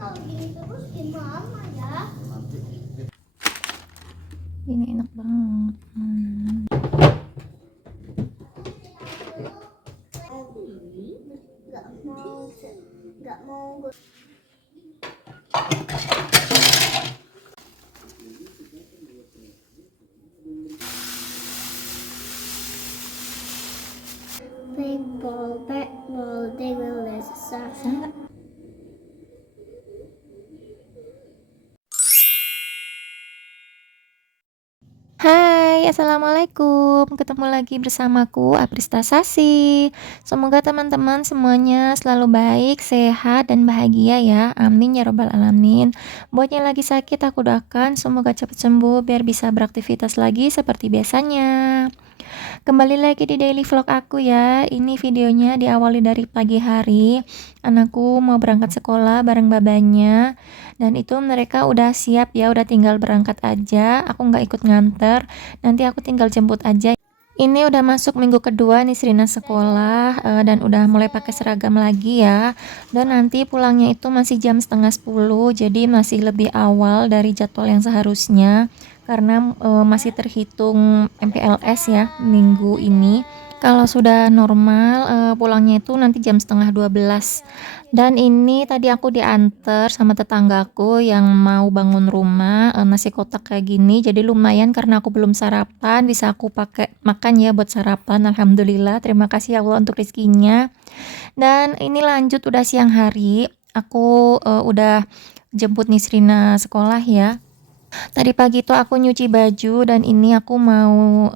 Kalau gini terus gimana ya? Ini enak banget. Nggak mau, nggak mau. Big ball, they will listen. Bisa. Hai, assalamualaikum. Ketemu lagi bersamaku Aprista Sasi. Semoga teman-teman semuanya selalu baik, sehat, dan bahagia ya. Amin ya robbal alamin. Buat yang lagi sakit, aku doakan semoga cepat sembuh biar bisa beraktivitas lagi seperti biasanya. Kembali lagi di daily vlog aku ya. Ini videonya diawali dari pagi hari. Anakku mau berangkat sekolah bareng babanya. Dan itu mereka udah siap ya, udah tinggal berangkat aja. Aku nggak ikut nganter. Nanti aku tinggal jemput aja. Ini udah masuk minggu kedua nih Srina sekolah dan udah mulai pakai seragam lagi ya. Dan nanti pulangnya itu masih jam setengah 10, jadi masih lebih awal dari jadwal yang seharusnya. Karena masih terhitung MPLS ya minggu ini. Kalau sudah normal pulangnya itu nanti jam setengah 12. Dan ini tadi aku diantar sama tetanggaku yang mau bangun rumah nasi kotak kayak gini. Jadi lumayan karena aku belum sarapan, bisa aku pakai makan ya buat sarapan. Alhamdulillah, terima kasih ya Allah untuk rezekinya. Dan ini lanjut udah siang hari. Aku udah jemput Nisrina sekolah ya. Tadi pagi tuh aku nyuci baju dan ini aku mau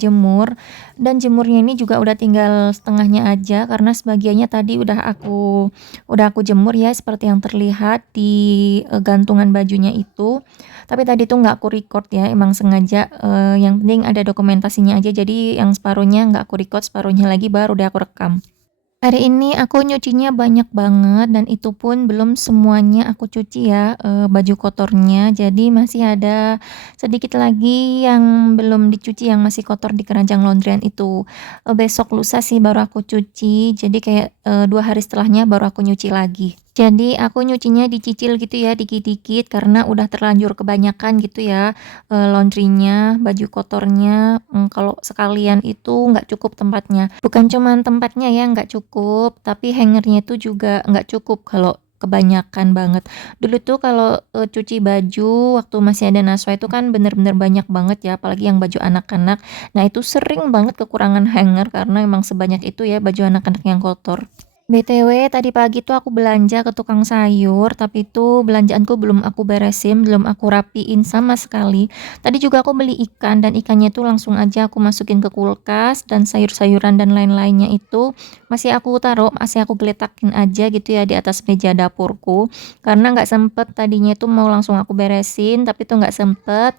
jemur, dan jemurnya ini juga udah tinggal setengahnya aja karena sebagiannya tadi udah aku jemur ya seperti yang terlihat di gantungan bajunya itu. Tapi tadi tuh nggak aku record ya, emang sengaja yang penting ada dokumentasinya aja, jadi yang separuhnya nggak aku record, separuhnya lagi baru deh aku rekam. Hari ini aku nyucinya banyak banget dan itu pun belum semuanya aku cuci ya, baju kotornya. Jadi masih ada sedikit lagi yang belum dicuci yang masih kotor di keranjang laundryan itu. Besok lusa sih baru aku cuci, jadi kayak 2 hari setelahnya baru aku nyuci lagi. Jadi aku nyucinya dicicil gitu ya, dikit-dikit karena udah terlanjur kebanyakan gitu ya, laundrynya, baju kotornya, kalau sekalian itu nggak cukup tempatnya. Bukan cuman tempatnya ya nggak cukup, tapi hangernya itu juga nggak cukup kalau kebanyakan banget. Dulu tuh kalau cuci baju waktu masih ada Naswa itu kan bener-bener banyak banget ya, apalagi yang baju anak-anak. Nah itu sering banget kekurangan hanger karena emang sebanyak itu ya baju anak-anak yang kotor. BTW tadi pagi tuh aku belanja ke tukang sayur, tapi tuh belanjaanku belum aku beresin, belum aku rapiin sama sekali. Tadi juga aku beli ikan dan ikannya tuh langsung aja aku masukin ke kulkas, dan sayur-sayuran dan lain-lainnya itu masih aku taruh, masih aku geletakin aja gitu ya di atas meja dapurku. Karena nggak sempet tadinya tuh mau langsung aku beresin, tapi tuh nggak sempet.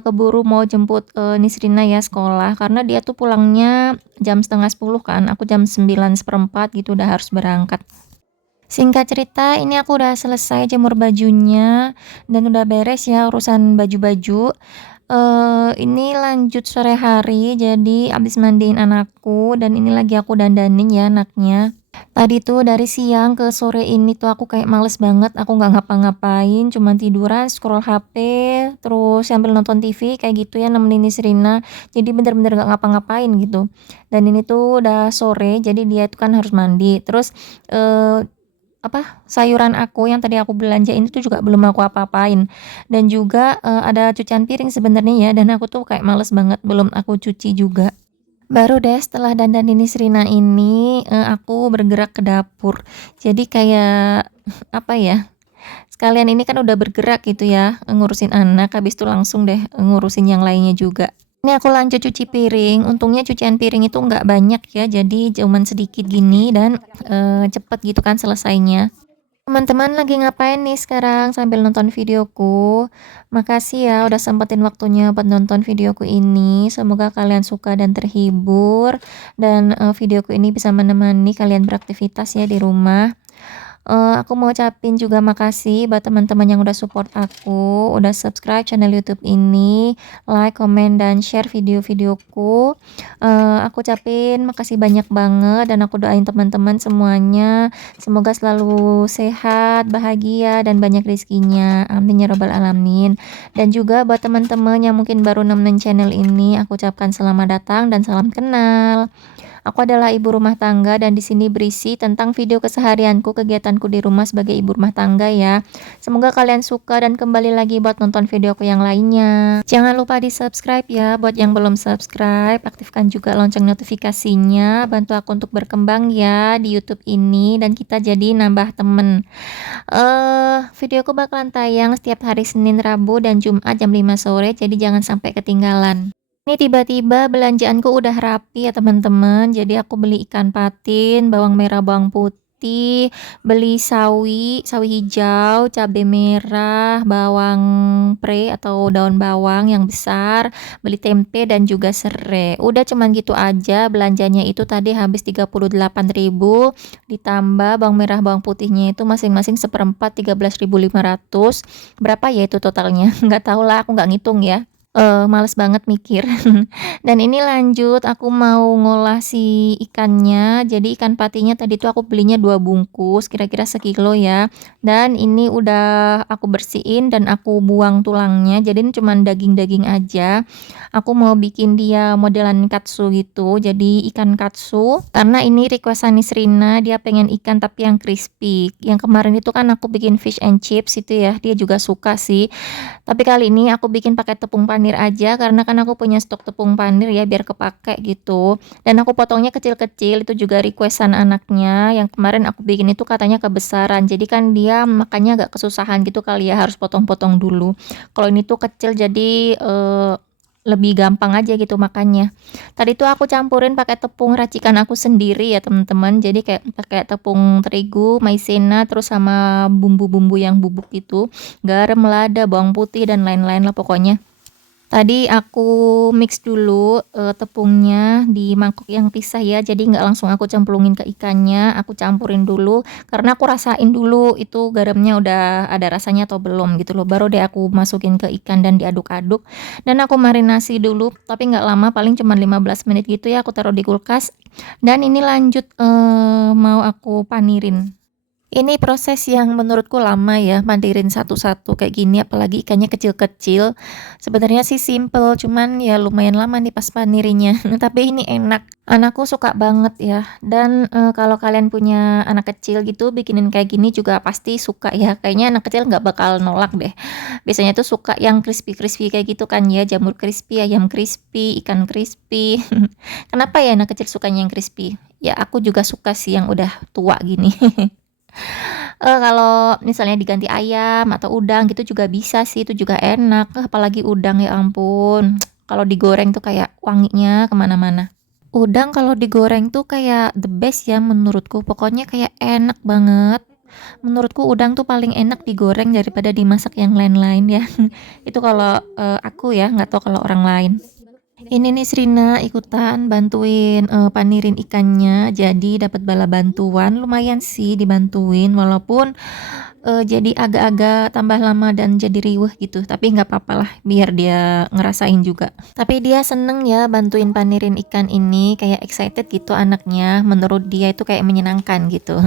Keburu mau jemput Nisrina ya sekolah, karena dia tuh pulangnya jam setengah 10 kan, aku jam 9:15 gitu udah harus berangkat. Singkat cerita, ini aku udah selesai jemur bajunya dan udah beres ya urusan baju-baju. Ini lanjut sore hari, jadi abis mandiin anakku dan ini lagi aku dandanin ya anaknya. Tadi tuh dari siang ke sore ini tuh aku kayak males banget, aku nggak ngapa-ngapain, cuman tiduran, scroll HP, terus sambil nonton TV kayak gitu ya nemenin Nisrina. Jadi bener-bener nggak ngapa-ngapain gitu. Dan ini tuh udah sore, jadi dia tuh kan harus mandi. Terus sayuran aku yang tadi aku belanja ini tuh juga belum aku apa-apain. Dan juga ada cucian piring sebenarnya ya, dan aku tuh kayak males banget belum aku cuci juga. Baru deh setelah dandanin Nisrina ini, aku bergerak ke dapur. Jadi kayak, apa ya, sekalian ini kan udah bergerak gitu ya, ngurusin anak, habis itu langsung deh ngurusin yang lainnya juga. Ini aku lanjut cuci piring, untungnya cucian piring itu nggak banyak ya, jadi cuman sedikit gini dan cepet gitu kan selesainya. Teman-teman lagi ngapain nih sekarang sambil nonton videoku? Makasih ya udah sempetin waktunya buat nonton videoku ini. Semoga kalian suka dan terhibur, dan videoku ini bisa menemani kalian beraktivitas ya di rumah. Aku mau ucapin juga makasih buat teman-teman yang udah support aku, udah subscribe channel YouTube ini, like, komen, dan share video-videoku. Aku ucapin makasih banyak banget dan aku doain teman-teman semuanya semoga selalu sehat, bahagia, dan banyak rezekinya. Amin ya robbal alamin. Dan juga buat teman-teman yang mungkin baru nemenin channel ini, aku ucapkan selamat datang dan salam kenal. Aku adalah ibu rumah tangga dan di sini berisi tentang video keseharianku, kegiatanku di rumah sebagai ibu rumah tangga ya. Semoga kalian suka dan kembali lagi buat nonton videoku yang lainnya. Jangan lupa di-subscribe ya buat yang belum subscribe, aktifkan juga lonceng notifikasinya, bantu aku untuk berkembang ya di YouTube ini dan kita jadi nambah temen. Videoku bakalan tayang setiap hari Senin, Rabu, dan Jumat jam 5 sore, jadi jangan sampai ketinggalan. Ini tiba-tiba belanjaanku udah rapi ya teman-teman. Jadi aku beli ikan patin, bawang merah, bawang putih, beli sawi hijau, cabai merah, bawang pre atau daun bawang yang besar, beli tempe dan juga serai. Udah cuman gitu aja belanjanya itu tadi habis 38.000 ditambah bawang merah, bawang putihnya itu masing-masing seperempat 13.500. Berapa ya itu totalnya? Nggak tahu lah, aku nggak ngitung ya. Males banget mikir. Dan ini lanjut aku mau ngolah si ikannya. Jadi ikan patinya tadi tuh aku belinya 2 bungkus, kira-kira sekilo ya. Dan ini udah aku bersihin dan aku buang tulangnya. Jadi ini cuman daging-daging aja. Aku mau bikin dia modelan katsu gitu. Jadi ikan katsu. Karena ini requestan Nisrina, dia pengen ikan tapi yang crispy. Yang kemarin itu kan aku bikin fish and chips itu ya. Dia juga suka sih. Tapi kali ini aku bikin pakai tepung panir aja karena kan aku punya stok tepung panir ya biar kepake gitu. Dan aku potongnya kecil-kecil, itu juga requestan anaknya. Yang kemarin aku bikin itu katanya kebesaran. Jadi kan dia makannya agak kesusahan gitu kali ya, harus potong-potong dulu. Kalau ini tuh kecil jadi lebih gampang aja gitu makannya. Tadi tuh aku campurin pakai tepung racikan aku sendiri ya teman-teman. Jadi kayak pakai tepung terigu, maizena, terus sama bumbu-bumbu yang bubuk itu, garam, lada, bawang putih dan lain-lain lah pokoknya. Tadi aku mix dulu tepungnya di mangkok yang pisah ya, jadi nggak langsung aku cemplungin ke ikannya, aku campurin dulu karena aku rasain dulu itu garamnya udah ada rasanya atau belum gitu loh, baru deh aku masukin ke ikan dan diaduk-aduk dan aku marinasi dulu, tapi nggak lama, paling cuma 15 menit gitu ya, aku taruh di kulkas dan ini lanjut mau aku panirin. Ini proses yang menurutku lama ya, mandirin satu-satu kayak gini, apalagi ikannya kecil-kecil. Sebenarnya sih simple, cuman ya lumayan lama nih pas panirinya. Tapi ini enak. Anakku suka banget ya. Dan kalau kalian punya anak kecil gitu, bikinin kayak gini juga pasti suka ya. Kayaknya anak kecil nggak bakal nolak deh. Biasanya tuh suka yang crispy-crispy kayak gitu kan ya, jamur crispy, ayam crispy, ikan crispy. Kenapa ya anak kecil sukanya yang crispy? Ya aku juga suka sih yang udah tua gini. Kalau misalnya diganti ayam atau udang gitu juga bisa sih, itu juga enak. Apalagi udang ya ampun, kalau digoreng tuh kayak wanginya kemana-mana. Udang kalau digoreng tuh kayak the best ya menurutku, pokoknya kayak enak banget. Menurutku udang tuh paling enak digoreng daripada dimasak yang lain-lain ya. Itu kalau, aku ya, nggak tahu kalau orang lain. Ini nih Srina ikutan bantuin panirin ikannya, jadi dapat bala bantuan, lumayan sih dibantuin walaupun jadi agak-agak tambah lama dan jadi riweuh gitu, tapi nggak apa-apalah biar dia ngerasain juga. Tapi dia seneng ya bantuin panirin ikan ini, kayak excited gitu anaknya, menurut dia itu kayak menyenangkan gitu.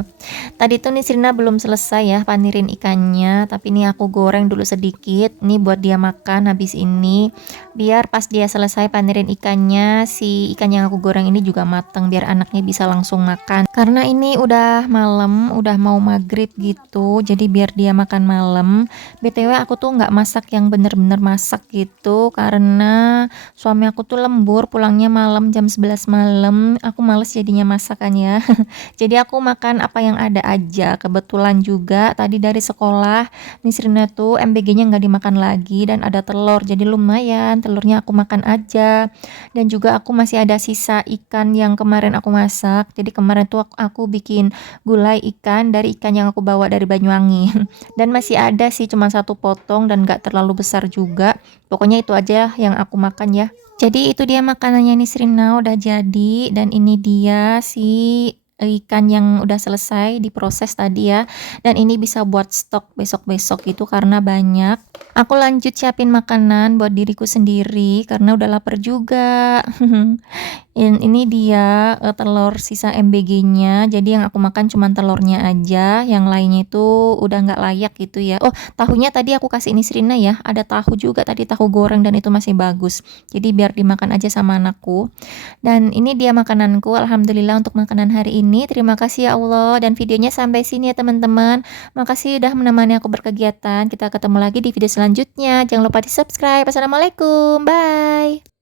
Tadi tuh nih Srina belum selesai ya panirin ikannya, tapi ini aku goreng dulu sedikit, nih buat dia makan habis ini. Biar pas dia selesai panirin ikannya, si ikan yang aku goreng ini juga mateng biar anaknya bisa langsung makan. Karena ini udah malam, udah mau maghrib gitu, jadi biar dia makan malam. BTW aku tuh nggak masak yang bener-bener masak gitu karena suami aku tuh lembur, pulangnya malam jam 11 malam. Aku males jadinya masakannya. Jadi aku makan apa yang ada aja. Kebetulan juga tadi dari sekolah Nisrina tuh MBG-nya nggak dimakan lagi dan ada telur, jadi lumayan telurnya aku makan aja. Dan juga aku masih ada sisa ikan yang kemarin aku masak, jadi kemarin tuh aku bikin gulai ikan dari ikan yang aku bawa dari Banyuwangi. Dan masih ada sih cuma satu potong dan gak terlalu besar juga, pokoknya itu aja yang aku makan ya. Jadi itu dia makanannya Nisrina udah jadi dan ini dia si ikan yang udah selesai diproses tadi ya, dan ini bisa buat stok besok-besok itu karena banyak. Aku lanjut siapin makanan buat diriku sendiri karena udah lapar juga. Ini dia, telur sisa MBG-nya, jadi yang aku makan cuman telurnya aja, yang lainnya itu udah nggak layak gitu ya. Oh, tahunya tadi aku kasih Nisrina ya, ada tahu juga tadi, tahu goreng dan itu masih bagus. Jadi biar dimakan aja sama anakku. Dan ini dia makananku, alhamdulillah untuk makanan hari ini. Terima kasih ya Allah, dan videonya sampai sini ya teman-teman. Makasih udah menemani aku berkegiatan. Kita ketemu lagi di video selanjutnya. Jangan lupa di-subscribe. Assalamualaikum, bye.